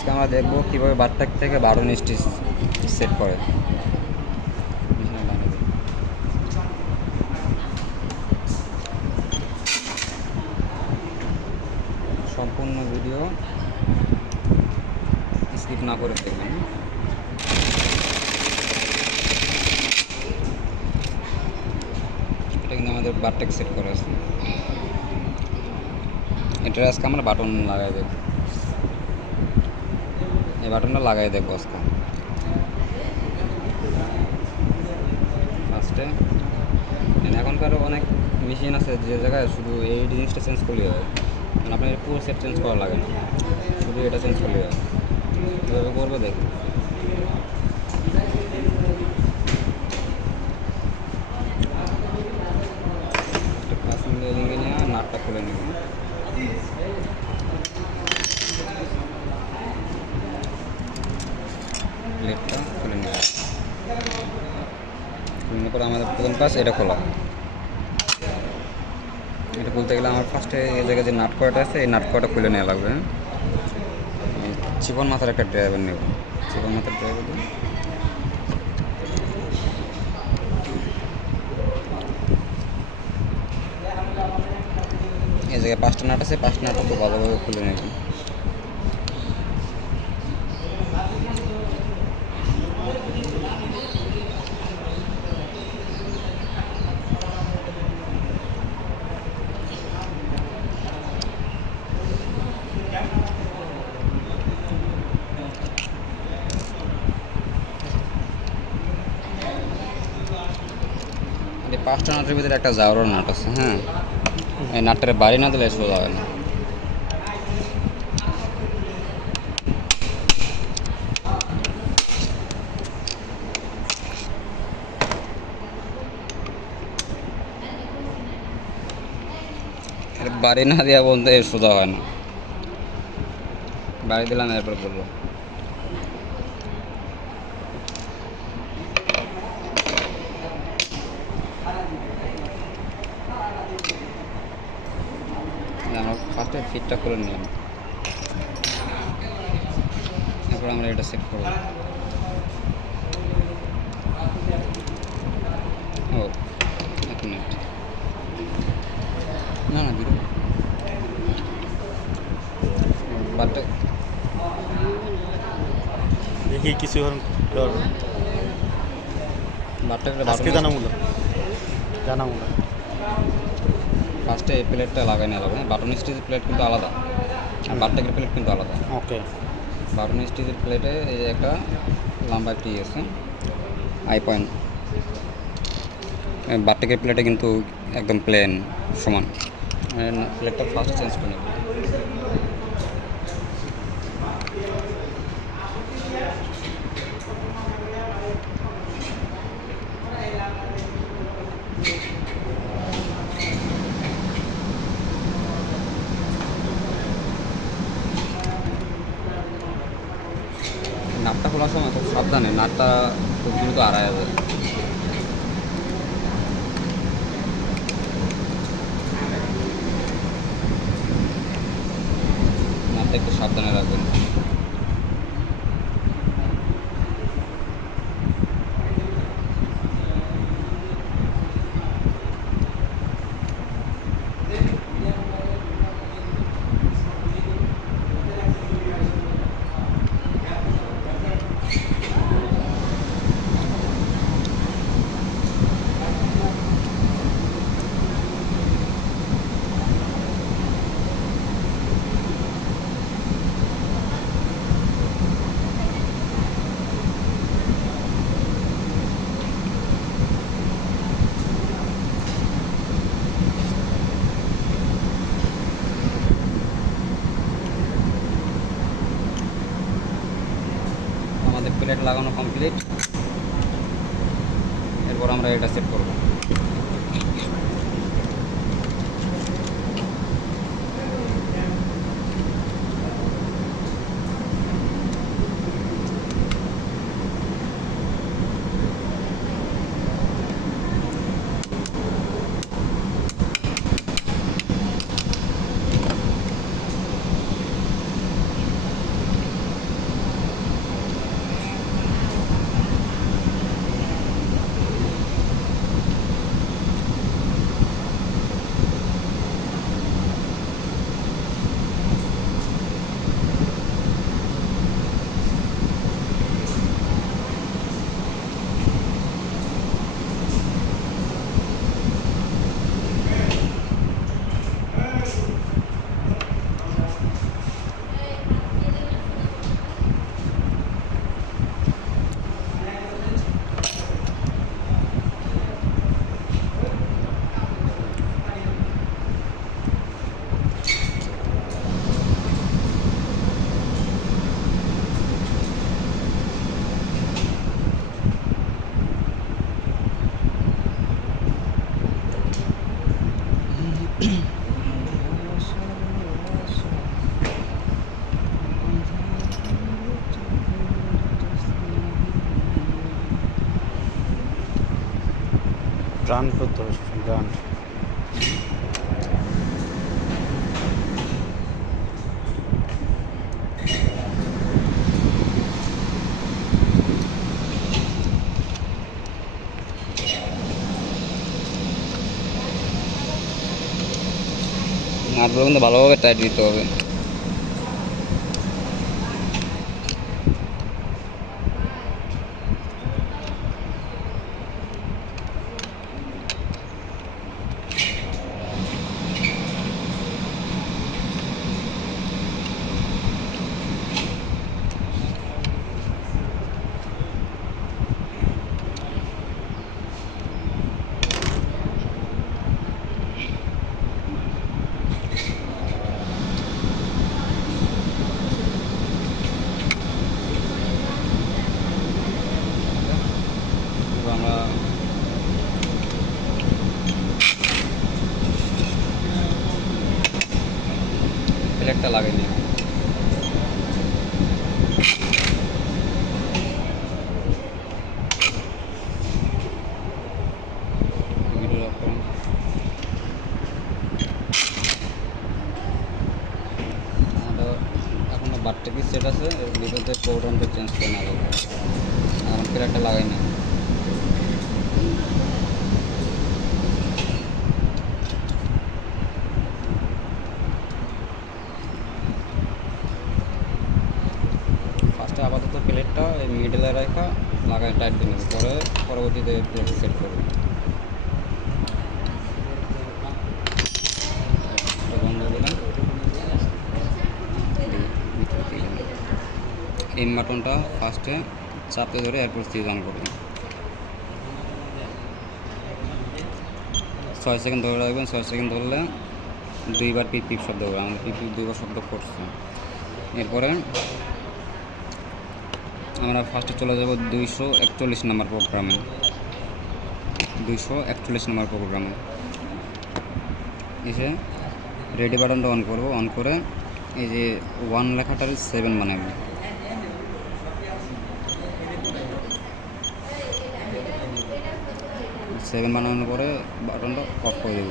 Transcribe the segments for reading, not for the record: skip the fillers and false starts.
আজকে আমরা দেখব কীভাবে বারটাক থেকে 12 স্টিচ সেট করে। সম্পূর্ণ ভিডিও স্কিপ না করে দেখবেন। এটা কিন্তু আমাদের বারটাক সেট করা আছে। এটার আজকে আমরা বাটন লাগাই দেব। এই বাটনটা লাগাই দেখবো আজকে। ফার্স্টে এখনকার অনেক মেশিন আছে যে জায়গায় শুধু এই জিনিসটা চেঞ্জ করলেই হয়, মানে আপনার পুরো সেট চেঞ্জ করা লাগে না, শুধু এটা চেঞ্জ করলেই হয়। কীভাবে করবো দেখুন। লিঙ্গে নিয়ে নাটটা খুলে নেব। প্লেটটা খুলে নেব। খুলে পরে আমাদের প্রথম কাজ এটা খোলা। এটা খুলতে গেলে আমার ফার্স্টে এই জায়গায় যে নাট করাটা আছে এই নাট করাটা খুলে নেওয়া লাগবে। চিকন মাথার একটা ড্রাইভার নেব। চিকন মাথার ড্রাইভার দিই। এই জায়গায় 5টা নাট আছে, 5টা নাটও খুব ভালোভাবে খুলে নেবেন। এই 5টা নাটের ভিতরে একটা জাউরার নাট আছে। হ্যাঁ, এই নাটটারে বাড়ি না দিলে সোজা হয় না। বাড়ি না দেওয়া বলতে সোজা হয় না। বাড়ি দিলাম, এরপর বললো আমরা ফার্স্টে ফিটটা করে নিলাম, এরপর আমরা এটা সেট করব। ও এক মিনিট, না না বিরো বাটটা দেখি কিছু বাটটাকে জানামূলক ফার্স্টে এই প্লেটটা লাগাই নেওয়া লাগবে। বাটন স্টিচের প্লেট কিন্তু আলাদা আর বাটটাকের প্লেট কিন্তু আলাদা। ওকে, বাটন স্টিচের প্লেটে এই যে একটা লম্বা একটি আছে আই পয়েন্ট। বাটটাকের প্লেটে কিন্তু একদম প্লেন সমান। প্লেটটা ফার্স্ট চেঞ্জ করে নেব। নাটটা খোলার সময় খুব সাবধানে, নাটটা খুব দ্রুত আড়ায় যাবে। নাটটা একটু সাবধানে রাখবেন। আমাদের প্লেট লাগানো কমপ্লিট, এরপর আমরা এটা সেট করব। গান করতে হবে, গান। নাটগুলো কিন্তু ভালোভাবে টাইট দিতে হবে। আমরা প্লেটটা লাগাই নিই। ভিডিও অফ করুন। আমাদের এখনো বাটটা কি সেট আছে, এর ভিতরে প্রোগ্রামটা চেঞ্জ করে না লাগবে। এখন প্লেটটা লাগাই না। ফার্স্টে আপাতত প্লেটটা এই মিডলে রেখা লাগাই টাইট দিয়ে নেব, পরে পরবর্তীতে প্লেট সেট করব। বন্ধ দিলাম। এম বাটনটা ফার্স্টে চাপতে ধরে এরপর সুইচ অন করবেন। 6 সেকেন্ড ধরে রাখবেন। 6 সেকেন্ড ধরলে দুইবার পিপ পিপ শব্দ করবে। আমাদের পিপ পিপ দুইবার শব্দ করছে। এরপরে আমরা ফার্স্টে চলে যাব 241 নম্বর প্রোগ্রামে। 241 নম্বর প্রোগ্রামে এসে রেডি বাটনটা অন করব। অন করে এই যে 1 লেখাটার 7 বানাবো। 7 বানানোর পরে বাটনটা অফ করে দেব।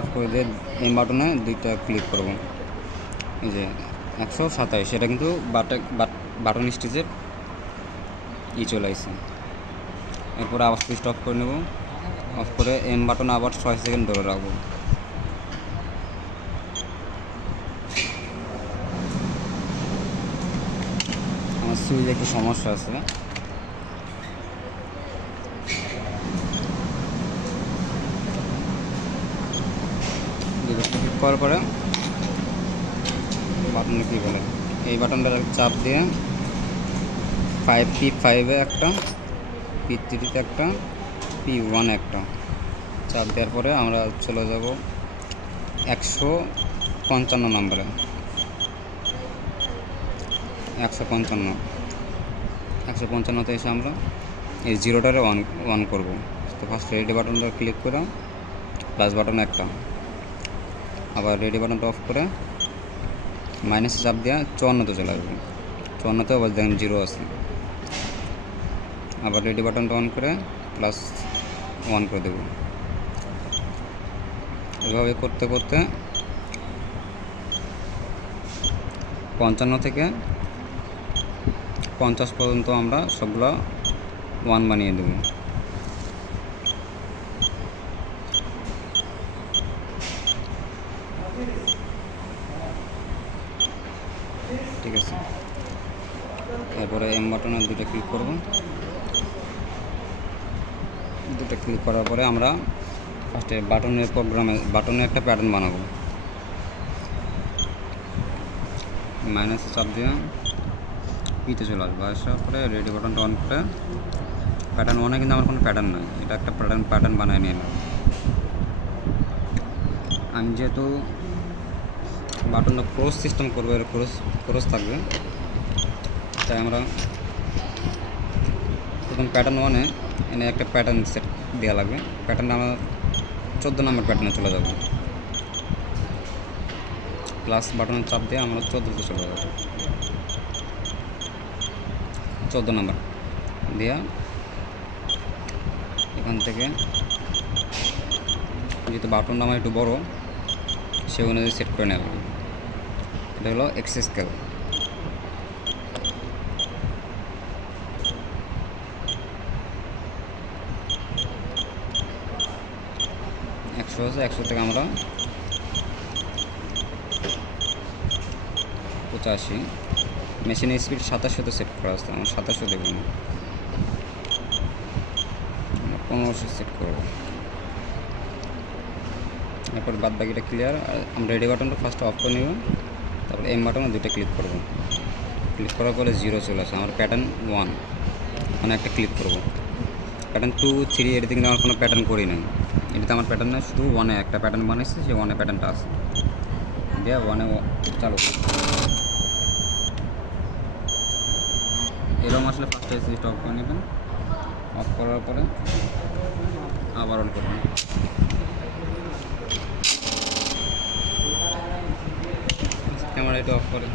অফ করে দিয়ে এম বাটনে দুইটা ক্লিক করব। এই যে 127, এটা কিন্তু বাটন স্টিচের চলে আসছে। এরপরে আবার সুইচ অফ করে নেব। অফ করে এম বাটনে আবার 6 সেকেন্ড ধরে রাখবো। আমার সুইচে একটু সমস্যা আছে। ক্লিক করার পরে বাটনে কী বলে, এই বাটনটা চাপ দিয়ে P5 একটা, P3 একটা, P1 একটা চাপ দেওয়ার পরে আমরা চলে যাব 155 নম্বরে। 155তে এসে আমরা এই জিরোটারে অন করব। তো ফার্স্ট রেডি বাটনটা ক্লিক করে প্লাস বাটন একটা, আবার রেডি বাটনটা অফ করে মাইনাসে চাপ দেওয়া 54তে চলে আসবে। 54তে আবার দেখেন জিরো আছে। আবার রেডি বাটনটা অন করে প্লাস 1 করে দেব। এভাবে করতে করতে 55 থেকে 50 পর্যন্ত আমরা সবগুলো 1 বানিয়ে দেব। ঠিক আছে। এরপরে এম বাটনে দুটো ক্লিক করব। দুটো ক্লিক করার পরে আমরা ফার্স্টে বাটনে একটা প্যাটার্ন বানাবো। মাইনাসে চাপ দিয়ে পিতে চলে আসবো। আসার পরে রেডি বাটনটা অন করে প্যাটার্ন অনে কিন্তু আমার কোনো প্যাটার্ন নয়, এটা একটা প্যাটার্ন বানিয়ে নিলাম। আমি যেহেতু বাটনটা ক্রস সিস্টেম করবো, এর ক্রস থাকবে, তাই আমরা প্রথম প্যাটার্ন ওয়ানে এনে একটা প্যাটার্ন সেট দেওয়া লাগবে। প্যাটার্নটা আমরা 14 নম্বর প্যাটার্নে চলে যাব। প্লাস বাটনের চাপ দিয়ে আমরা 14তে চলে যাব। 14 নম্বর দেওয়া এখান থেকে যেহেতু বাটনটা আমার একটু বড় সেই অনুযায়ী সেট করে নেব। এটা হলো এক্স স্কেল। একশো আছে, 100 থেকে আমরা 85। মেশিনের স্পিড 2700 সেট করা আছে, আমার 2700 দেবো না, 1500 সেট করবো। এরপর বাদ বাকিটা ক্লিয়ার। আমরা রেডি বাটনটা ফার্স্ট অফ করে নেব, তারপর এম বাটনে দুটো ক্লিক করব। ক্লিক করার পরে 0 চলে আসে। আমার প্যাটার্ন 1 ওখানে একটা ক্লিক করব। প্যাটার্ন 2, 3 এটাতে কিন্তু আমার কোনো প্যাটার্ন করি নাই। এটাতে আমার প্যাটার্ন না, শুধু 1-এ একটা প্যাটার্ন বানাইছে, সেই 1-এ প্যাটার্নটা আছে দিয়ে 1-এ চালু এরকম আসলে ফার্স্টে সুইচটা অফ করে নেবেন। অফ করার পরে আবার অন করবেন। ক্যামেরা এটা অফ করে